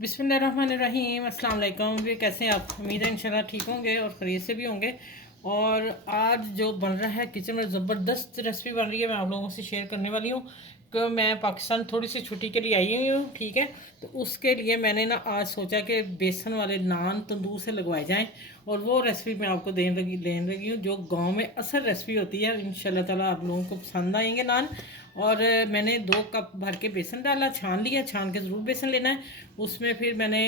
बिस्मिल्लाहिर्रहमानिर्रहीम अस्सलाम वालेकुम। वे कैसे हैं आप? उम्मीद है इंशाल्लाह ठीक होंगे और खैरियत से भी होंगे। और आज जो बन रहा है किचन में ज़बरदस्त रेसिपी बन रही है, मैं आप लोगों से शेयर करने वाली हूँ कि मैं पाकिस्तान थोड़ी सी छुट्टी के लिए आई हुई हूँ, ठीक है। तो उसके लिए मैंने ना आज सोचा कि बेसन वाले नान तंदूर से लगवाए जाएँ, और वो रेसिपी मैं आपको देने लगी हूँ जो गाँव में असल रेसिपी होती है। इंशाल्लाह ताला आप लोगों को पसंद आएंगे नान। और मैंने 2 कप भर के बेसन डाला, छान लिया, छान के ज़रूर बेसन लेना है। उसमें फिर मैंने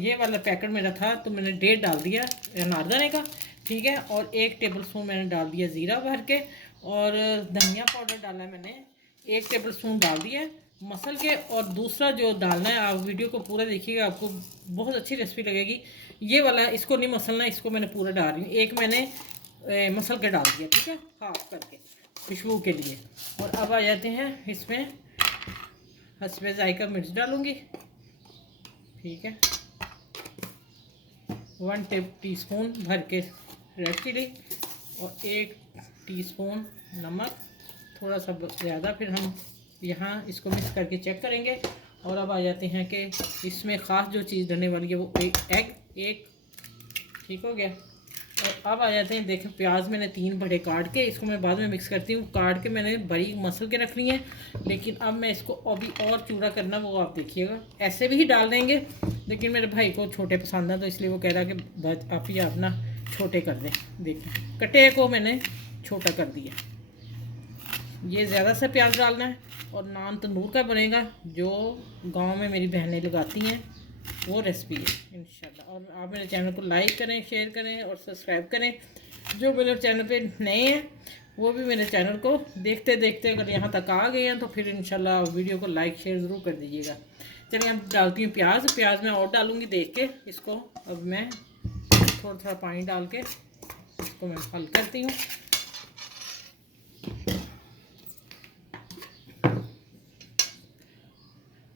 ये वाला पैकेट मेरा था तो मैंने 1.5 डाल दिया अनारदाने का, ठीक है। और 1 टेबल स्पून मैंने डाल दिया ज़ीरा भर के, और धनिया पाउडर डाला है मैंने 1 टेबल स्पून डाल दिया है मसल के। और दूसरा जो डालना है, आप वीडियो को पूरा देखिएगा, आपको बहुत अच्छी रेसिपी लगेगी। ये वाला इसको नहीं मसलना, इसको मैंने पूरा डाल रही हूँ। एक मैंने मसल के डाल दिया, ठीक है, हाफ करके खुशबू के लिए। और अब आ जाते हैं इसमें हस्बे जायका मिर्च डालूँगी, ठीक है। 1 टीस्पून भर के रेड चिली, और 1 टीस्पून नमक, थोड़ा सा ज़्यादा। फिर हम यहाँ इसको मिक्स करके चेक करेंगे। और अब आ जाते हैं कि इसमें ख़ास जो चीज़ डलने वाली है वो एक ठीक हो गया। और अब आ जाते हैं, देखें प्याज मैंने 3 बड़े काट के, इसको मैं बाद में मिक्स करती हूँ। काट के मैंने बारीक मसल के रखनी है, लेकिन अब मैं इसको अभी और चूड़ा करना वो आप देखिएगा। ऐसे भी ही डाल देंगे, लेकिन मेरे भाई को छोटे पसंद है तो इसलिए वो कह रहा कि आप ही अपना छोटे कर दें। देखें कटे को मैंने छोटा कर दिया। ये ज़्यादा से प्याज डालना है, और नान तंदूर का बनेगा जो गाँव में मेरी बहनें लगाती हैं, वो रेसिपी है इंशाल्लाह। और आप मेरे चैनल को लाइक करें, शेयर करें और सब्सक्राइब करें। जो मेरे चैनल पे नए हैं वो भी मेरे चैनल को देखते देखते अगर यहाँ तक आ गए हैं तो फिर इंशाल्लाह वीडियो को लाइक शेयर ज़रूर कर दीजिएगा। चलिए अब डालती हूँ प्याज मैं और डालूँगी देख के इसको। अब मैं थोड़ा थोड़ा पानी डाल के इसको मैं हल करती हूँ।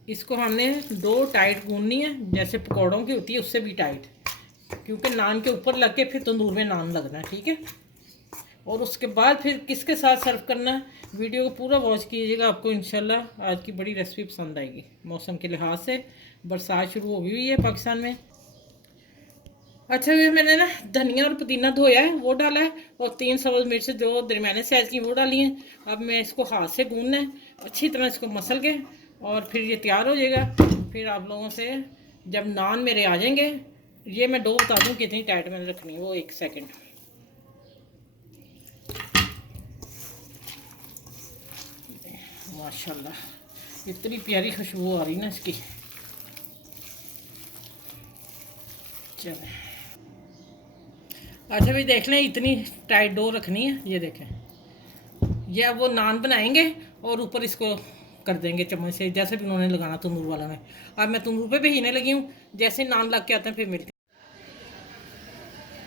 इसको हमने डो टाइट गूंदनी है, जैसे पकौड़ों की होती है उससे भी टाइट, क्योंकि नान के ऊपर लग के फिर तंदूर में नान लगना है, ठीक है। और उसके बाद फिर किसके साथ सर्व करना है, वीडियो को पूरा वॉच कीजिएगा, आपको इंशाल्लाह आज की बड़ी रेसिपी पसंद आएगी। मौसम के लिहाज से बरसात शुरू हो गई है पाकिस्तान में। अच्छा, ये मैंने ना धनिया और पुदीना धोया है वो डाला है, और 3 सब्ज़ मिर्च जो दरमियाने साइज़ की वो डाली हैं। अब मैं इसको हाथ से गूंदना है अच्छी तरह, इसको मसल के, और फिर ये तैयार हो जाएगा। फिर आप लोगों से जब नान मेरे आ जाएंगे, ये मैं डो बता दूँ कितनी टाइट मैंने रखनी है, वो 1 सेकंड। माशाल्लाह इतनी प्यारी खुशबू आ रही ना इसकी। चलें, अच्छा भी देख लें, इतनी टाइट डो रखनी है। ये देखें, ये अब वो नान बनाएंगे और ऊपर इसको कर देंगे चम्मच से, जैसे भी उन्होंने लगाना तंदूर वाला में। अब मैं तंदूर पे भेजने लगी हूँ, जैसे नान लग के आते हैं फिर मिलते हैं।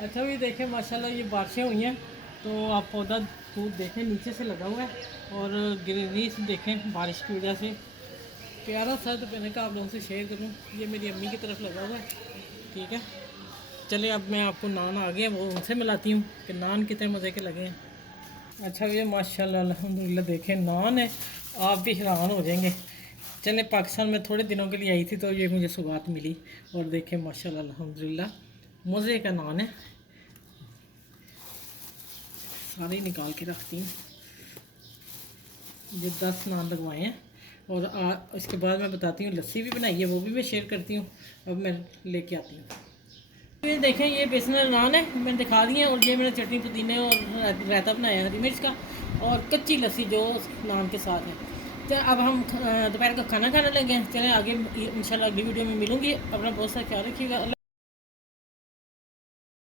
अच्छा भी देखें, माशाल्लाह ये बारिशें हुई हैं तो आप पौधा दूर देखें नीचे से लगा हुआ है, और ग्रीनरी से देखें बारिश की वजह से प्यारा सा। तो मैंने कहा आप लोगों से शेयर करूँ, ये मेरी अम्मी की तरफ लगा हुआ है, ठीक है। चलिए अब मैं आपको नान आ गए वो उनसे मिलाती हूँ कि नान कितने मज़े के लगे हैं। अच्छा ये माशाल्लाह अल्हम्दुलिल्लाह देखें नान है, आप भी हैरान हो जाएंगे। चले, पाकिस्तान में थोड़े दिनों के लिए आई थी तो ये मुझे सौगात मिली, और देखें माशाल्लाह अल्हम्दुलिल्लाह मज़े का नान है। सारे निकाल के रखती हूँ, ये 10 नान लगवाए हैं। और इसके बाद मैं बताती हूँ लस्सी भी बनाई है, वो भी मैं शेयर करती हूँ। अब मैं लेके आती हूँ। ये देखें, ये बेसन नान है मैंने दिखा दिए, और ये मैंने चटनी पुदीने और रायता बनाया हरी मिर्च का, और कच्ची लस्सी जो नान के साथ है। तो अब हम दोपहर का खाना खाने लगे हैं। चलें आगे इंशाल्लाह अगली वीडियो में मिलूँगी। अपना बहुत सा ख्याल रखिएगा।